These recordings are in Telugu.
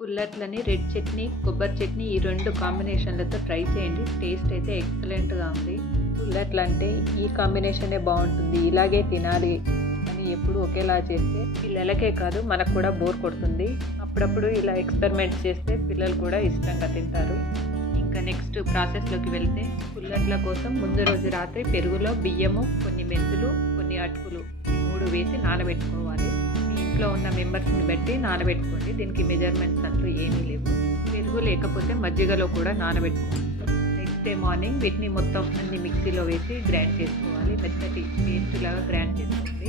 పుల్లట్లని రెడ్ చట్నీ, కొబ్బరి చట్నీ ఈ 2 కాంబినేషన్లతో ట్రై చేయండి. టేస్ట్ అయితే ఎక్సలెంట్‌గా ఉంది. పుల్లట్లంటే ఈ కాంబినేషనే బావుంటుంది, ఇలాగే తినాలి అని ఎప్పుడు ఒకేలా చేస్తే పిల్లలకే కాదు మనకు కూడా బోర్ కొడుతుంది. అప్పుడప్పుడు ఇలా ఎక్స్పెరిమెంట్స్ చేస్తే పిల్లలు కూడా ఇష్టంగా తింటారు. ఇంకా నెక్స్ట్ ప్రాసెస్‌లోకి వెళ్తే పుల్లట్ల కోసం ముందు రోజు రాత్రి పెరుగులో బియ్యము, కొన్ని మెంతులు, కొన్ని అటుకులు 3 వేసి నానబెట్టుకోవాలి. ఇంట్లో ఉన్న మెంబర్స్ని బట్టి నానబెట్టుకోండి. దీనికి మెజర్మెంట్స్ అంటూ ఏమీ లేవు. పెరుగు లేకపోతే మజ్జిగలో కూడా నానబెట్టుకోండి. నెక్స్ట్ డే మార్నింగ్ వీటిని మొత్తం అన్ని మిక్సీలో వేసి గ్రైండ్ చేసుకోవాలి. మెత్తటి పేస్ట్ లాగా గ్రైండ్ చేసుకోండి.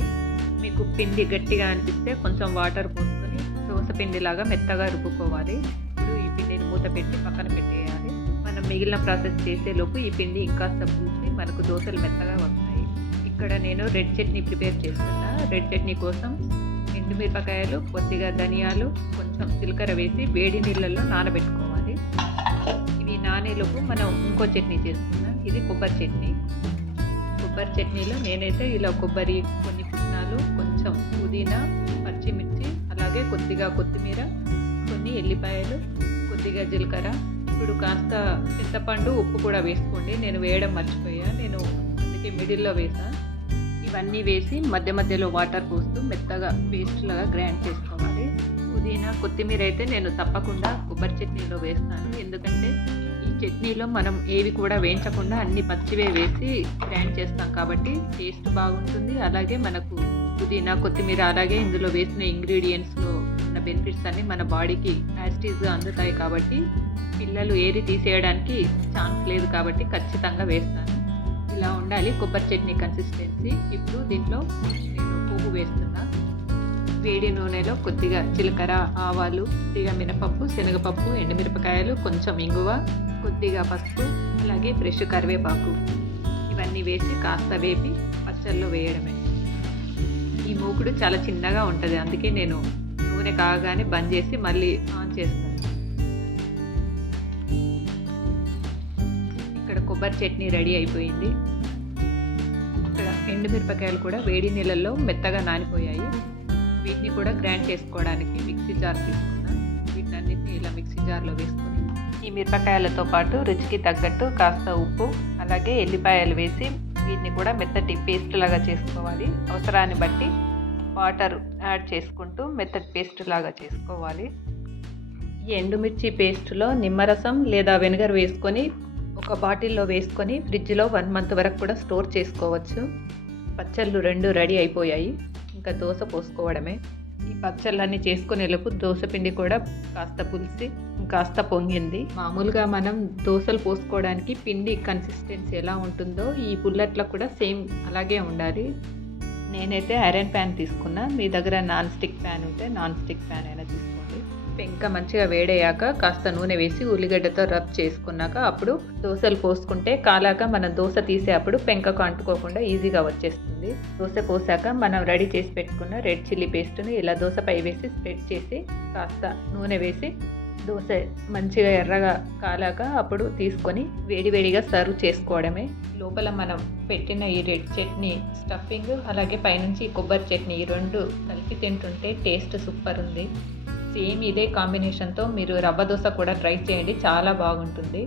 మీకు పిండి గట్టిగా అనిపిస్తే కొంచెం వాటర్ పోసుకొని దోస పిండిలాగా మెత్తగా రుబ్బుకోవాలి. ఇప్పుడు ఈ పిండిని మూత పెట్టి పక్కన పెట్టేయాలి. మనం మిగిలిన ప్రాసెస్ చేసేలోపు ఈ పిండి ఇంకాస్త పూసి మనకు దోశలు మెత్తగా వస్తాయి. ఇక్కడ నేను రెడ్ చట్నీ ప్రిపేర్ చేస్తున్నా. రెడ్ చట్నీ కోసం ఎండుమిరపకాయలు, కొద్దిగా ధనియాలు, కొంచెం జీలకర్ర వేసి వేడి నీళ్ళల్లో నానబెట్టుకోవాలి. ఇవి నానేలోపు మనం ఇంకో చట్నీ చేసుకుందాం. ఇది కొబ్బరి చట్నీ. కొబ్బరి చట్నీలో నేనైతే ఇలా కొబ్బరి, కొన్ని పుట్నాలు, కొంచెం పుదీనా, పచ్చిమిర్చి, అలాగే కొద్దిగా కొత్తిమీర, కొన్ని ఎల్లిపాయలు, కొద్దిగా జీలకర్ర, ఇప్పుడు కాస్త చింతపండు, ఉప్పు కూడా వేసుకోండి. నేను వేయడం మర్చిపోయా, నేను అందుకే మిడిల్లో వేసాను. ఇవన్నీ వేసి మధ్య మధ్యలో వాటర్ పోస్తూ మెత్తగా పేస్ట్ లాగా గ్రైండ్ చేసుకోవాలి. పుదీనా, కొత్తిమీర అయితే నేను తప్పకుండా కొబ్బరి చట్నీలో వేస్తాను. ఎందుకంటే ఈ చట్నీలో మనం ఏవి కూడా వేయించకుండా అన్ని పచ్చివే వేసి గ్రైండ్ చేస్తాం కాబట్టి టేస్ట్ బాగుంటుంది. అలాగే మనకు పుదీనా, కొత్తిమీర అలాగే ఇందులో వేసిన ఇంగ్రీడియంట్స్లో ఉన్న బెనిఫిట్స్ అన్ని మన బాడీకి యాస్టీస్గా అందుతాయి కాబట్టి పిల్లలు ఏది తీసేయడానికి ఛాన్స్ లేదు కాబట్టి ఖచ్చితంగా వేస్తాను. ఇలా ఉండాలి కొబ్బరి చట్నీ కన్సిస్టెన్సీ. ఇప్పుడు దీంట్లో నేను పువ్వు వేస్తున్నా. వేడి నూనెలో కొద్దిగా జీలకర్ర, ఆవాలు, కొద్దిగా మినపప్పు, శనగపప్పు, ఎండుమిరపకాయలు, కొంచెం ఇంగువ, కొద్దిగా పసుపు, అలాగే ఫ్రెష్ కరివేపాకు ఇవన్నీ వేసి కాస్త వేపి పచ్చళ్ళలో వేయడమే. ఈ మూకుడు చాలా చిన్నగా ఉంటుంది, అందుకే నేను నూనె కాగానే బంద్ చేసి మళ్ళీ ఆన్ చేస్తాను. ఇక్కడ కొబ్బరి చట్నీ రెడీ అయిపోయింది. ఇక్కడ ఎండుమిరపకాయలు కూడా వేడి నీళ్ళల్లో మెత్తగా నానిపోయాయి. వీటిని కూడా గ్రైండ్ చేసుకోవడానికి మిక్సీ జార్ తీసుకున్నా. వీటన్నిటిని ఇలా మిక్సీ జార్లో వేసుకొని ఈ మిరపకాయలతో పాటు రుచికి తగ్గట్టు కాస్త ఉప్పు, అలాగే ఎల్లిపాయలు వేసి వీటిని కూడా మెత్తటి పేస్ట్ లాగా చేసుకోవాలి. అవసరాన్ని బట్టి వాటర్ యాడ్ చేసుకుంటూ మెత్తటి పేస్ట్ లాగా చేసుకోవాలి. ఈ ఎండుమిర్చి పేస్ట్లో నిమ్మరసం లేదా వెనిగర్ వేసుకొని ఒక బాటిల్లో వేసుకొని ఫ్రిడ్జ్లో 1 మంత్ వరకు కూడా స్టోర్ చేసుకోవచ్చు. పచ్చళ్ళు 2 రెడీ అయిపోయాయి. ఇంకా దోశ పోసుకోవడమే. ఈ పచ్చళ్ళన్నీ చేసుకునేలోపు దోశ పిండి కూడా కాస్త పులిసి కాస్త పొంగింది. మామూలుగా మనం దోశలు పోసుకోవడానికి పిండి కన్సిస్టెన్సీ ఎలా ఉంటుందో ఈ పుల్లట్లకు కూడా సేమ్ అలాగే ఉండాలి. నేనైతే ఐరన్ ప్యాన్ తీసుకున్నా. మీ దగ్గర నాన్ స్టిక్ ప్యాన్ ఉంటే నాన్ స్టిక్ ప్యాన్ అయినా తీసుకోండి. పెంక మంచిగా వేడయ్యాక కాస్త నూనె వేసి ఉల్లిగడ్డతో రబ్ చేసుకున్నాక అప్పుడు దోశలు పోసుకుంటే కాలాక మనం దోశ తీసేటప్పుడు పెంకకు అంటుకోకుండా ఈజీగా వచ్చేస్తుంది. దోశ పోసాక మనం రెడీ చేసి పెట్టుకున్న రెడ్ చిల్లీ పేస్ట్ని ఇలా దోశపై వేసి స్ప్రెడ్ చేసి కాస్త నూనె వేసి దోశ మంచిగా ఎర్రగా కాలాక అప్పుడు తీసుకొని వేడివేడిగా సర్వ్ చేసుకోవడమే. లోపల మనం పెట్టిన ఈ రెడ్ చట్నీ స్టఫింగ్, అలాగే పైనుంచి కొబ్బరి చట్నీ ఈ 2 కలిపి తింటుంటే టేస్ట్ సూపర్ ఉంది. సేమ్ ఇదే కాంబినేషన్తో మీరు రవ్వ దోశ కూడా ట్రై చేయండి, చాలా బాగుంటుంది.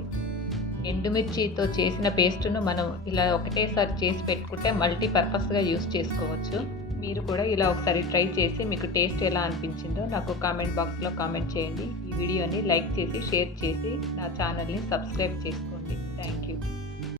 ఎండుమిర్చితో చేసిన పేస్ట్ను మనం ఇలా ఒకటేసారి చేసి పెట్టుకుంటే మల్టీపర్పస్గా యూస్ చేసుకోవచ్చు. మీరు కూడా ఇలా ఒకసారి ట్రై చేసి మీకు టేస్ట్ ఎలా అనిపించిందో నాకు కామెంట్ బాక్స్లో కామెంట్ చేయండి. ఈ వీడియోని లైక్ చేసి షేర్ చేసి నా ఛానల్ని సబ్స్క్రైబ్ చేసుకోండి. Thank you.